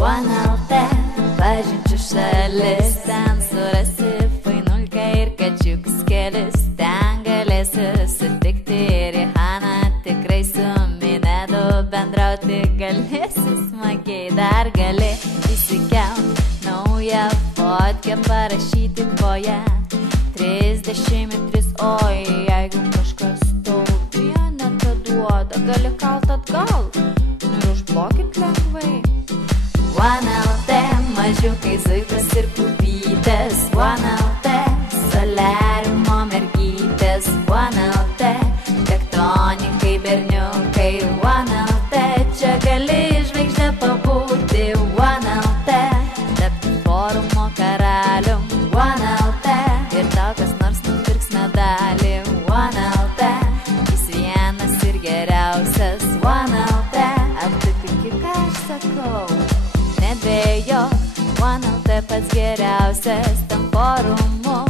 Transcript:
OneLT, pažinčių šalis, ten surasi fainulką ir kačiukus kelis, ten galėsi sutikti ir Rihaną, tikrai su Minedu bendrauti galėsi smagiai, dar gali įsikelt naują fotkę, parašyti po ją 30 oi, jeigu kažkas tau vienetą duoda, gali kalt atgal ir užblokint lengvai. OneLT, mažiukai zuikas ir pupytės, OneLT, soliariumo mergytės, OneLT, tektonikai berniukai, OneLT, čia gali žvaigždę pabūti, OneLT, tapti forumo karalium, OneLT, ir tau kas nors nupirks medalį, OneLT, jis vienas ir geriausias, OneLT, aptipinki, ką aš sakau. Nedvėjok, OneLT pats geriausias, tam forumu